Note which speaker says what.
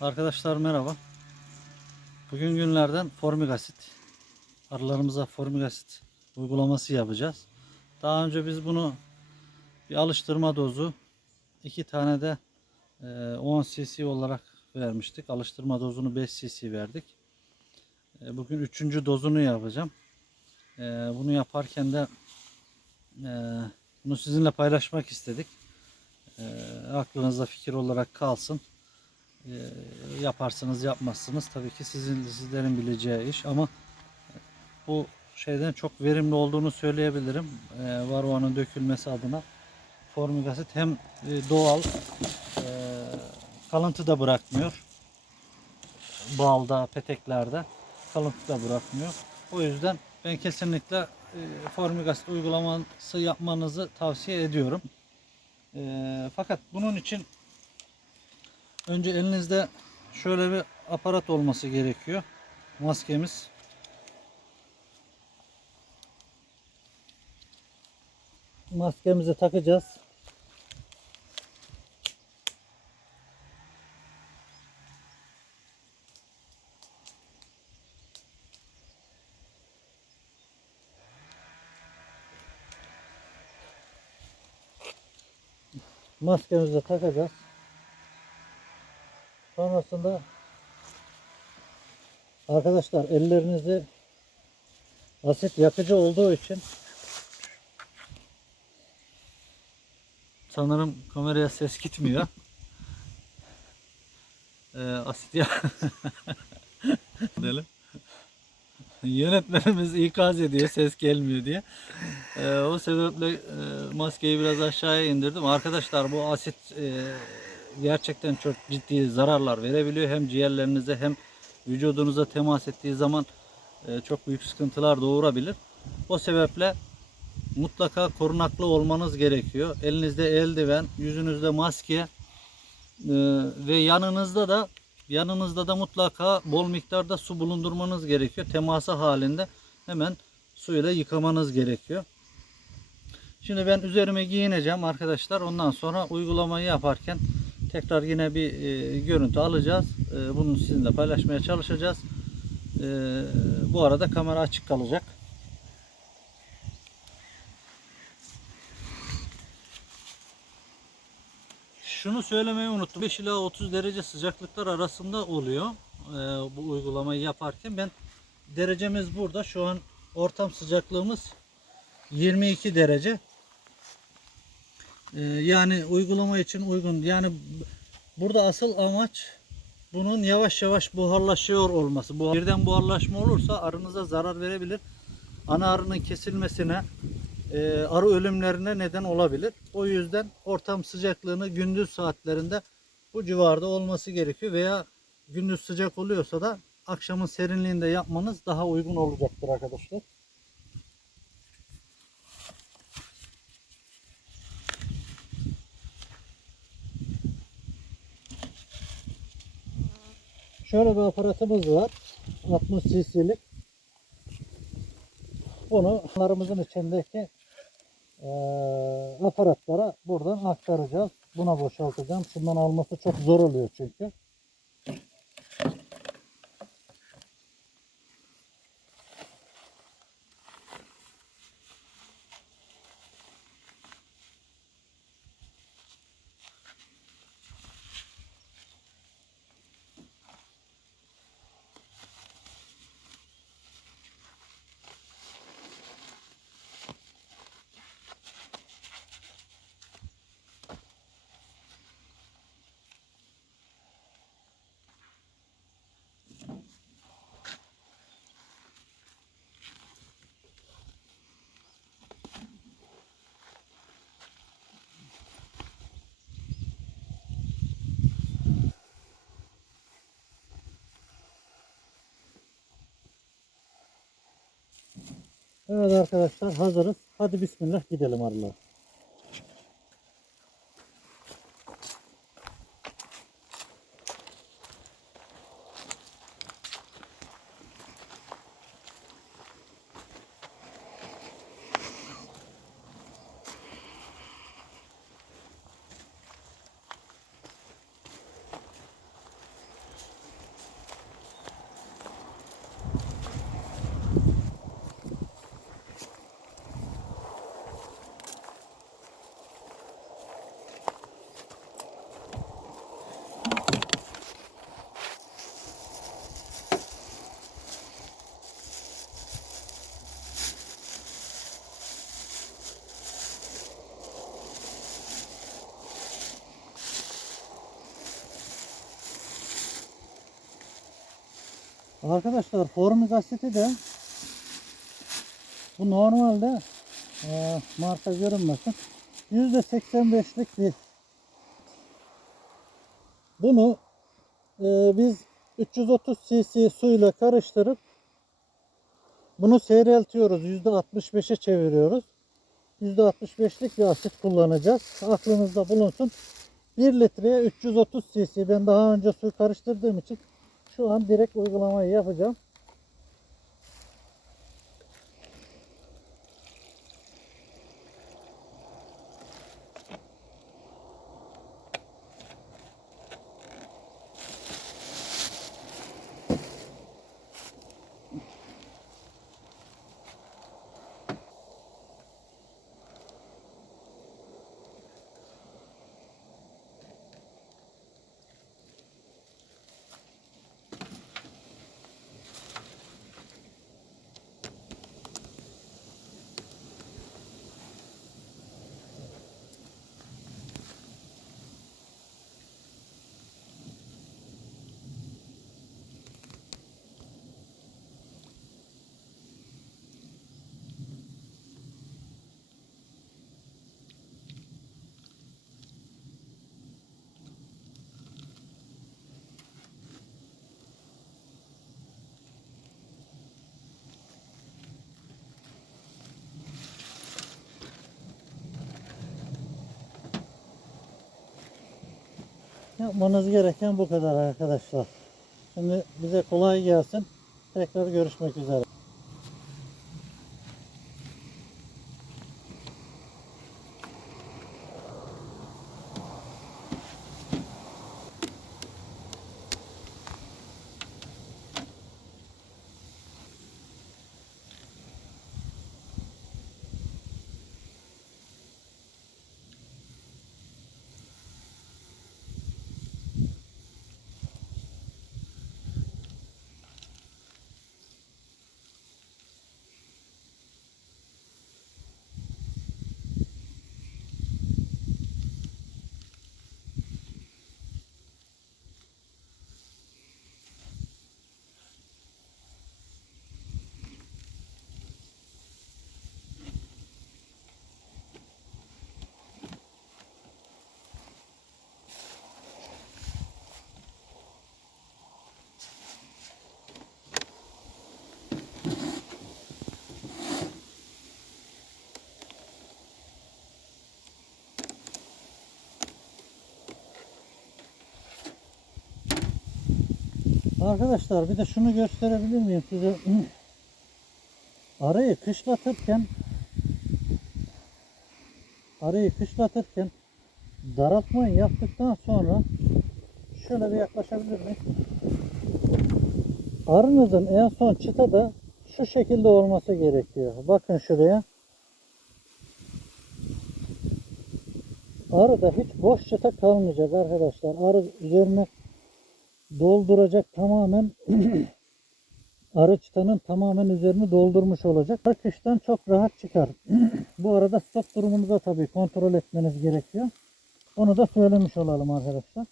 Speaker 1: Arkadaşlar merhaba. Bugün günlerden formik asit. Arılarımıza formik asit uygulaması yapacağız. Daha önce biz bunu bir alıştırma dozu iki tane de e, 10 cc olarak vermiştik. Alıştırma dozunu 5 cc verdik. E, Bugün üçüncü dozunu yapacağım. E, Bunu yaparken de e, bunu sizinle paylaşmak istedik. E, Aklınızda fikir olarak kalsın. E, yaparsınız yapmazsınız tabii ki sizin sizlerin bileceği iş ama bu şeyden çok verimli olduğunu söyleyebilirim. E, varroanın dökülmesi adına formik asit hem e, doğal e, kalıntı da bırakmıyor. Balda, peteklerde kalıntı da bırakmıyor. O yüzden ben kesinlikle e, formik uygulaması yapmanızı tavsiye ediyorum. E, fakat bunun için Önce elinizde şöyle bir aparat olması gerekiyor. Maskemiz. Maskemizi takacağız. Maskemizi takacağız. Sonrasında arkadaşlar ellerinizi asit yakıcı olduğu için sanırım kameraya ses gitmiyor. Ee, asit ya Dedim. Yönetmenimiz ikaz ediyor ses gelmiyor diye. Ee, o sebeple e, maskeyi biraz aşağıya indirdim. Arkadaşlar bu asit e, gerçekten çok ciddi zararlar verebiliyor. Hem ciğerlerinize hem vücudunuza temas ettiği zaman e, çok büyük sıkıntılar doğurabilir. O sebeple mutlaka korunaklı olmanız gerekiyor. Elinizde eldiven, yüzünüzde maske e, ve yanınızda da yanınızda da mutlaka bol miktarda su bulundurmanız gerekiyor. Teması halinde hemen suyla yıkamanız gerekiyor. Şimdi ben üzerime giyineceğim arkadaşlar. Ondan sonra uygulamayı yaparken tekrar yine bir e, görüntü alacağız. E, bunu sizinle paylaşmaya çalışacağız. E, bu arada kamera açık kalacak. Şunu söylemeyi unuttum. 5 ila 30 derece sıcaklıklar arasında oluyor e, bu uygulamayı yaparken. Ben derecemiz burada. Şu an ortam sıcaklığımız 22 derece. E, yani uygulama için uygun. Yani burada asıl amaç bunun yavaş yavaş buharlaşıyor olması. Bu birden buharlaşma olursa arınıza zarar verebilir. Ana arının kesilmesine, e, arı ölümlerine neden olabilir. O yüzden ortam sıcaklığını gündüz saatlerinde bu civarda olması gerekiyor veya gündüz sıcak oluyorsa da akşamın serinliğinde yapmanız daha uygun olacaktır arkadaşlar. Şöyle bir aparatımız var. 60 cc'lik. Bunu onlarımızın içindeki eee, aparatlara buradan aktaracağız. Buna boşaltacağım. Şundan alması çok zor oluyor çünkü. Evet arkadaşlar hazırız. Hadi bismillah gidelim arılar.
Speaker 2: Arkadaşlar formik asiti de bu normalde e, marka görünmesin %85'lik bir bunu e, biz 330 cc suyla karıştırıp bunu seyreltiyoruz. %65'e çeviriyoruz. %65'lik bir asit kullanacağız. Aklınızda bulunsun. 1 litreye 330 cc. Ben daha önce su karıştırdığım için şu an direkt uygulamayı yapacağım. Yapmanız gereken bu kadar arkadaşlar. Şimdi bize kolay gelsin. Tekrar görüşmek üzere. Arkadaşlar bir de şunu gösterebilir miyim size? Arayı kışlatırken arayı kışlatırken daraltmayı yaptıktan sonra şöyle bir yaklaşabilir miyim? Arınızın en son çıtada şu şekilde olması gerekiyor. Bakın şuraya. Arıda hiç boş çıta kalmayacak arkadaşlar. Arı üzerine dolduracak tamamen arı çıtanın tamamen üzerini doldurmuş olacak. Arı kıştan çok rahat çıkar. Bu arada stok durumunuza tabii kontrol etmeniz gerekiyor. Onu da söylemiş olalım arkadaşlar.